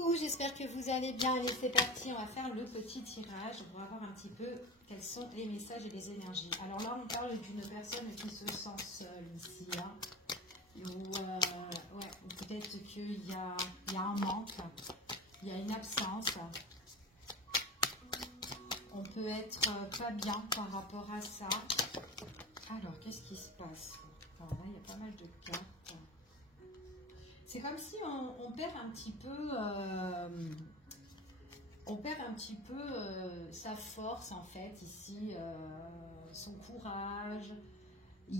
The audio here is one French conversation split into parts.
Coucou, j'espère que vous allez bien. Allez, c'est parti, on va faire le petit tirage. On va voir un petit peu quels sont les messages et les énergies. Alors là, on parle d'une personne qui se sent seule ici. Hein, ou peut-être qu'il y a un manque, il y a une absence. On peut être pas bien par rapport à ça. Alors, qu'est-ce qui se passe? Alors là, il y a pas mal de cartes. C'est comme si on perd un petit peu, sa force en fait ici, son courage.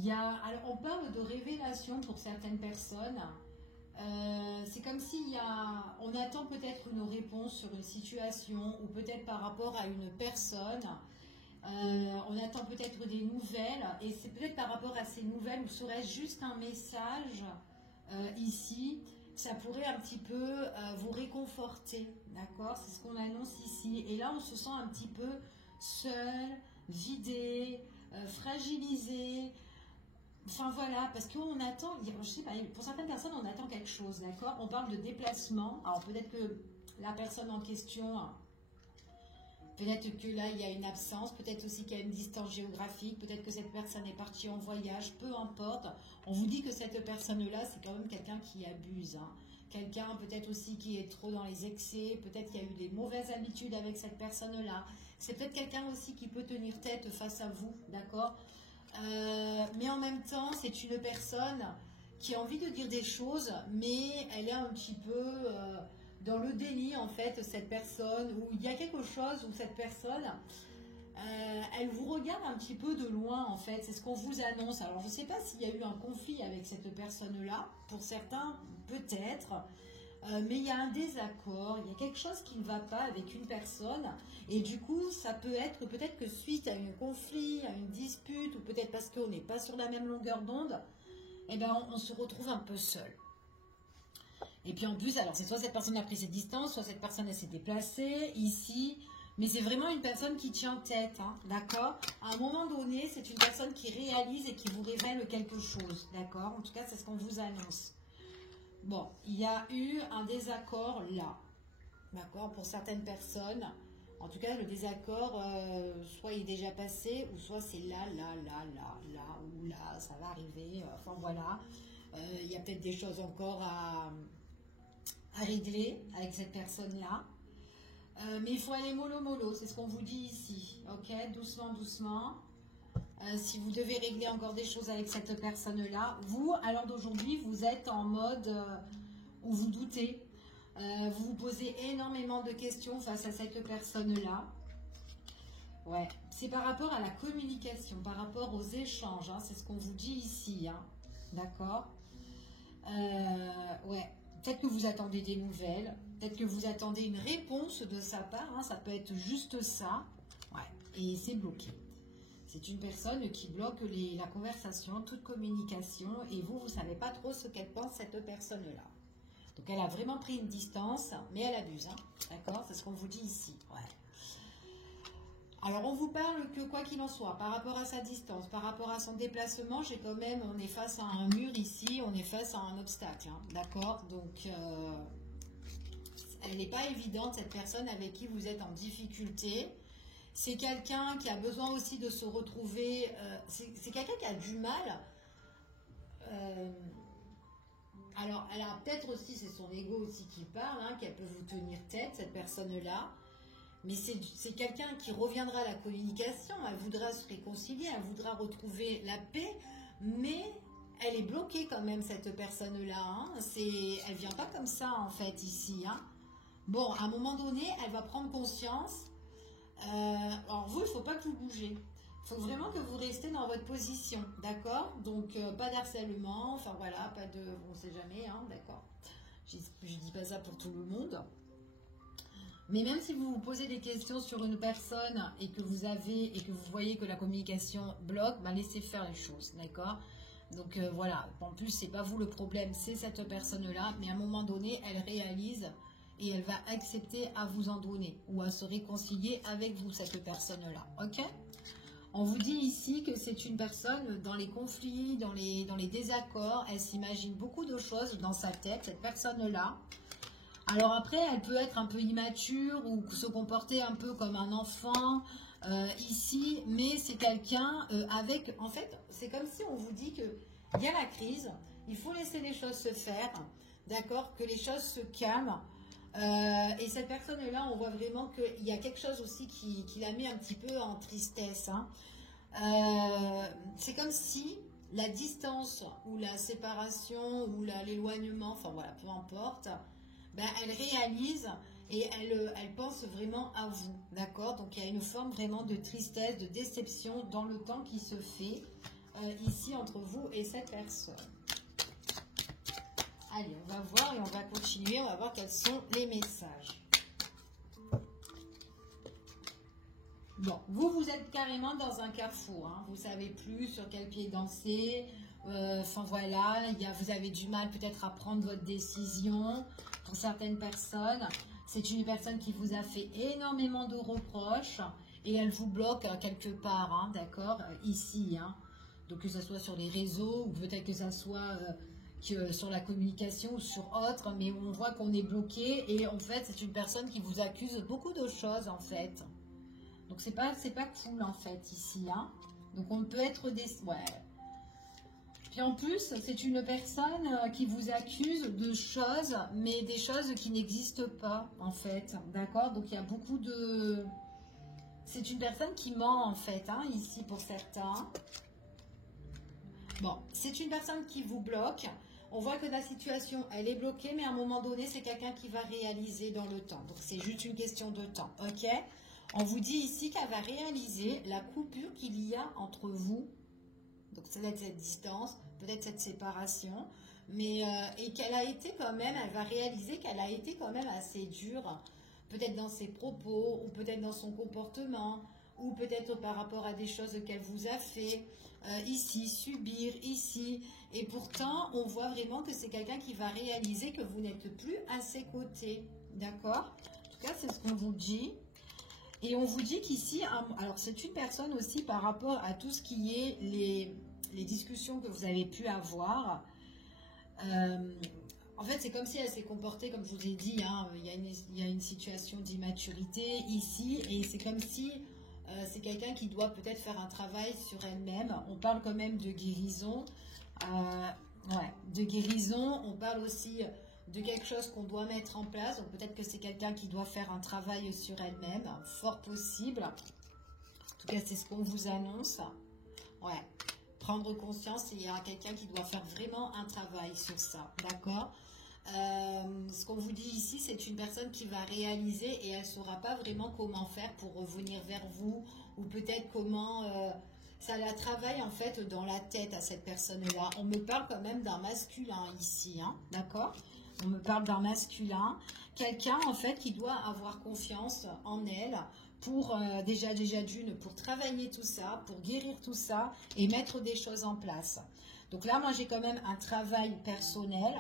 Alors on parle de révélation pour certaines personnes. C'est comme on attend peut-être une réponse sur une situation ou peut-être par rapport à une personne. On attend peut-être des nouvelles et c'est peut-être par rapport à ces nouvelles ou serait-ce juste un message ici, ça pourrait un petit peu vous réconforter, d'accord? C'est ce qu'on annonce ici. Et là, on se sent un petit peu seul, vidé, fragilisé. Enfin voilà, parce qu'on attend, je sais pas, pour certaines personnes, on attend quelque chose, d'accord? On parle de déplacement. Alors peut-être que la personne en question... Peut-être que là, il y a une absence, peut-être aussi qu'il y a une distance géographique, peut-être que cette personne est partie en voyage, peu importe. On vous dit que cette personne-là, c'est quand même quelqu'un qui abuse. Hein. Quelqu'un peut-être aussi qui est trop dans les excès, peut-être qu'il y a eu des mauvaises habitudes avec cette personne-là. C'est peut-être quelqu'un aussi qui peut tenir tête face à vous, d'accord? Mais en même temps, c'est une personne qui a envie de dire des choses, mais elle est un petit peu... dans le déni en fait, cette personne, où il y a quelque chose où cette personne, elle vous regarde un petit peu de loin en fait, c'est ce qu'on vous annonce. Alors je ne sais pas s'il y a eu un conflit avec cette personne-là, pour certains peut-être, mais il y a un désaccord, il y a quelque chose qui ne va pas avec une personne, et du coup ça peut être peut-être que suite à un conflit, à une dispute, ou peut-être parce qu'on n'est pas sur la même longueur d'onde, eh ben on se retrouve un peu seul. Et puis en plus, alors c'est soit cette personne a pris ses distances, soit cette personne elle s'est déplacée ici, mais c'est vraiment une personne qui tient tête, hein, d'accord? À un moment donné, c'est une personne qui réalise et qui vous révèle quelque chose, d'accord? En tout cas, c'est ce qu'on vous annonce. Bon, il y a eu un désaccord là, d'accord? Pour certaines personnes, en tout cas, le désaccord, soit il est déjà passé, ou soit c'est là, ou là, ça va arriver, enfin voilà. Il y a peut-être des choses encore à régler avec cette personne-là. Mais il faut aller mollo, c'est ce qu'on vous dit ici. Ok, doucement, doucement. Si vous devez régler encore des choses avec cette personne-là, vous, à l'heure d'aujourd'hui, vous êtes en mode où vous doutez. Vous vous posez énormément de questions face à cette personne-là. Ouais, c'est par rapport à la communication, par rapport aux échanges. Hein, c'est ce qu'on vous dit ici. Hein, d'accord? Ouais. Peut-être que vous attendez des nouvelles, peut-être que vous attendez une réponse de sa part, hein, ça peut être juste ça, ouais, et c'est bloqué. C'est une personne qui bloque la conversation, toute communication, et vous ne savez pas trop ce qu'elle pense, cette personne-là. Donc elle a vraiment pris une distance, mais elle abuse, hein, d'accord? C'est ce qu'on vous dit ici, ouais. Alors on vous parle que quoi qu'il en soit, par rapport à sa distance, par rapport à son déplacement, on est face à un mur ici, on est face à un obstacle, hein, d'accord? Donc elle n'est pas évidente cette personne avec qui vous êtes en difficulté. C'est quelqu'un qui a besoin aussi de se retrouver, c'est quelqu'un qui a du mal. Alors elle a peut-être aussi, c'est son ego aussi qui parle, hein, qu'elle peut vous tenir tête, cette personne-là. Mais c'est quelqu'un qui reviendra à la communication, elle voudra se réconcilier, elle voudra retrouver la paix, mais elle est bloquée quand même, cette personne-là. Hein. Elle ne vient pas comme ça, en fait, ici. Hein. Bon, à un moment donné, elle va prendre conscience. Alors vous, il ne faut pas que vous bougez. Il faut vraiment que vous restez dans votre position, d'accord? Donc, pas d'harcèlement, enfin voilà, pas de... On ne sait jamais, hein, d'accord? Je ne dis pas ça pour tout le monde. Mais même si vous vous posez des questions sur une personne et que vous voyez que la communication bloque, bah laissez faire les choses, d'accord? Donc voilà, en plus c'est pas vous le problème, c'est cette personne-là, mais à un moment donné, elle réalise et elle va accepter à vous en donner ou à se réconcilier avec vous, cette personne-là, ok? On vous dit ici que c'est une personne dans les conflits, dans les désaccords, elle s'imagine beaucoup de choses dans sa tête, cette personne-là. Alors après, elle peut être un peu immature ou se comporter un peu comme un enfant ici, mais c'est quelqu'un avec... En fait, c'est comme si on vous dit qu'il y a la crise, il faut laisser les choses se faire, d'accord, que les choses se calment. Et cette personne-là, on voit vraiment qu'il y a quelque chose aussi qui la met un petit peu en tristesse. Hein. C'est comme si la distance ou la séparation ou l'éloignement, enfin voilà, peu importe, ben, elle réalise et elle pense vraiment à vous, d'accord? Donc il y a une forme vraiment de tristesse, de déception dans le temps qui se fait ici entre vous et cette personne. Allez, on va voir et on va continuer, on va voir quels sont les messages. Bon, vous êtes carrément dans un carrefour, hein. Vous savez plus sur quel pied danser. Enfin voilà, vous avez du mal peut-être à prendre votre décision. Pour certaines personnes, c'est une personne qui vous a fait énormément de reproches et elle vous bloque quelque part, hein, d'accord, ici. Hein. Donc que ce soit sur les réseaux ou peut-être que ça soit que sur la communication ou sur autre, mais on voit qu'on est bloqué et en fait c'est une personne qui vous accuse de beaucoup de choses en fait. Donc c'est pas cool en fait ici, hein. Donc on peut être ouais. Puis en plus, c'est une personne qui vous accuse de choses, mais des choses qui n'existent pas en fait, d'accord? Donc il y a beaucoup de... C'est une personne qui ment en fait, hein, ici pour certains. Bon, c'est une personne qui vous bloque. On voit que la situation, elle est bloquée, mais à un moment donné, c'est quelqu'un qui va réaliser dans le temps. Donc c'est juste une question de temps, ok? On vous dit ici qu'elle va réaliser la coupure qu'il y a entre vous. Donc c'est peut-être cette distance, peut-être cette séparation, mais et qu'elle a été quand même, elle va réaliser qu'elle a été quand même assez dure, peut-être dans ses propos, ou peut-être dans son comportement, ou peut-être par rapport à des choses qu'elle vous a fait, ici, subir, ici, et pourtant on voit vraiment que c'est quelqu'un qui va réaliser que vous n'êtes plus à ses côtés, d'accord? En tout cas c'est ce qu'on vous dit. Et on vous dit qu'ici, alors c'est une personne aussi par rapport à tout ce qui est les discussions que vous avez pu avoir. En fait, c'est comme si elle s'est comportée, comme je vous ai dit, hein, il y a une situation d'immaturité ici, et c'est comme si c'est quelqu'un qui doit peut-être faire un travail sur elle-même. On parle quand même de guérison. Ouais, de guérison, on parle aussi de quelque chose qu'on doit mettre en place. Donc peut-être que c'est quelqu'un qui doit faire un travail sur elle-même, fort possible. En tout cas, c'est ce qu'on vous annonce. Ouais, prendre conscience, il y a quelqu'un qui doit faire vraiment un travail sur ça, d'accord? Ce qu'on vous dit ici, c'est une personne qui va réaliser et elle ne saura pas vraiment comment faire pour revenir vers vous ou peut-être comment... ça la travaille en fait dans la tête à cette personne-là. On me parle quand même d'un masculin ici, hein, d'accord? On me parle d'un masculin, quelqu'un en fait qui doit avoir confiance en elle pour déjà d'une, pour travailler tout ça, pour guérir tout ça et mettre des choses en place. Donc là, moi j'ai quand même un travail personnel,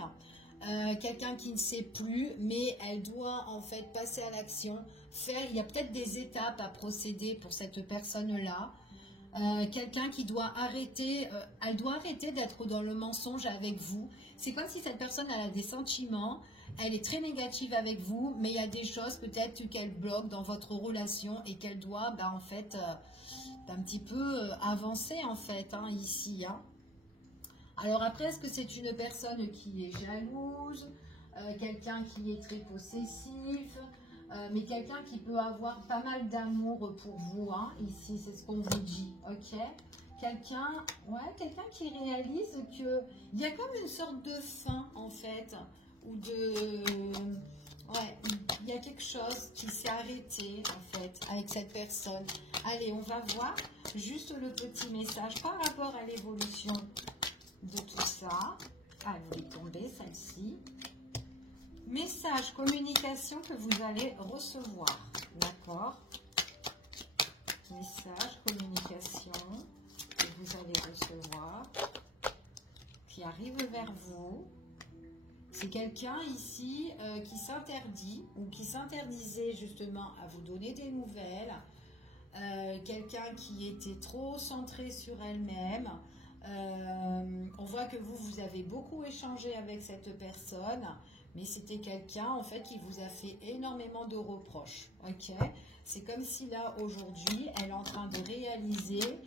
quelqu'un qui ne sait plus, mais elle doit en fait passer à l'action, faire. Il y a peut-être des étapes à procéder pour cette personne-là. Quelqu'un qui doit arrêter, elle doit arrêter d'être dans le mensonge avec vous. C'est comme si cette personne elle a des sentiments, elle est très négative avec vous, mais il y a des choses peut-être qu'elle bloque dans votre relation et qu'elle doit, en fait, un petit peu avancer en fait, hein, ici. Hein. Alors après, est-ce que c'est une personne qui est jalouse, quelqu'un qui est très possessif, mais quelqu'un qui peut avoir pas mal d'amour pour vous, hein, ici, c'est ce qu'on vous dit, ok? Quelqu'un qui réalise qu'il y a comme une sorte de fin, en fait, ou de... Ouais, il y a quelque chose qui s'est arrêté, en fait, avec cette personne. Allez, on va voir juste le petit message par rapport à l'évolution de tout ça. Ah, elle est tombée, celle-ci. Message, communication que vous allez recevoir. D'accord? Message, communication que vous allez recevoir. Qui arrive vers vous. C'est quelqu'un ici qui s'interdit ou qui s'interdisait justement à vous donner des nouvelles. Quelqu'un qui était trop centré sur elle-même. On voit que vous avez beaucoup échangé avec cette personne, mais c'était quelqu'un en fait qui vous a fait énormément de reproches. Ok, c'est comme si là aujourd'hui elle est en train de réaliser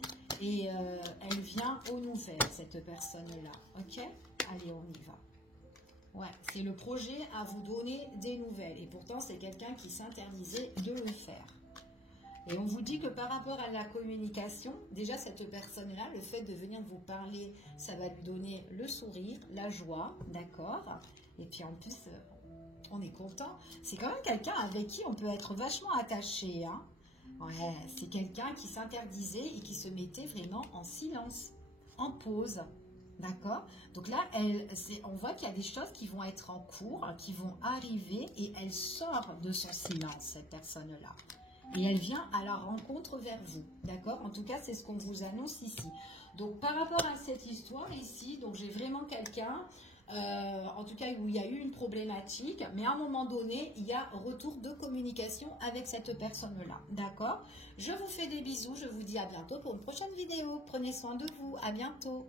et elle vient aux nouvelles, cette personne-là. Ok, allez, on y va. Ouais, c'est le projet à vous donner des nouvelles. Et pourtant, c'est quelqu'un qui s'interdisait de le faire. Et on vous dit que par rapport à la communication, déjà cette personne-là, le fait de venir vous parler, ça va lui donner le sourire, la joie, d'accord? Et puis en plus, on est content. C'est quand même quelqu'un avec qui on peut être vachement attaché, hein? Ouais, c'est quelqu'un qui s'interdisait et qui se mettait vraiment en silence, en pause. D'accord? Donc là, on voit qu'il y a des choses qui vont être en cours, qui vont arriver et elle sort de son silence, cette personne-là. Et elle vient à la rencontre vers vous. D'accord? En tout cas, c'est ce qu'on vous annonce ici. Donc, par rapport à cette histoire ici, donc j'ai vraiment quelqu'un, en tout cas où il y a eu une problématique, mais à un moment donné, il y a retour de communication avec cette personne-là. D'accord? Je vous fais des bisous, je vous dis à bientôt pour une prochaine vidéo. Prenez soin de vous, à bientôt.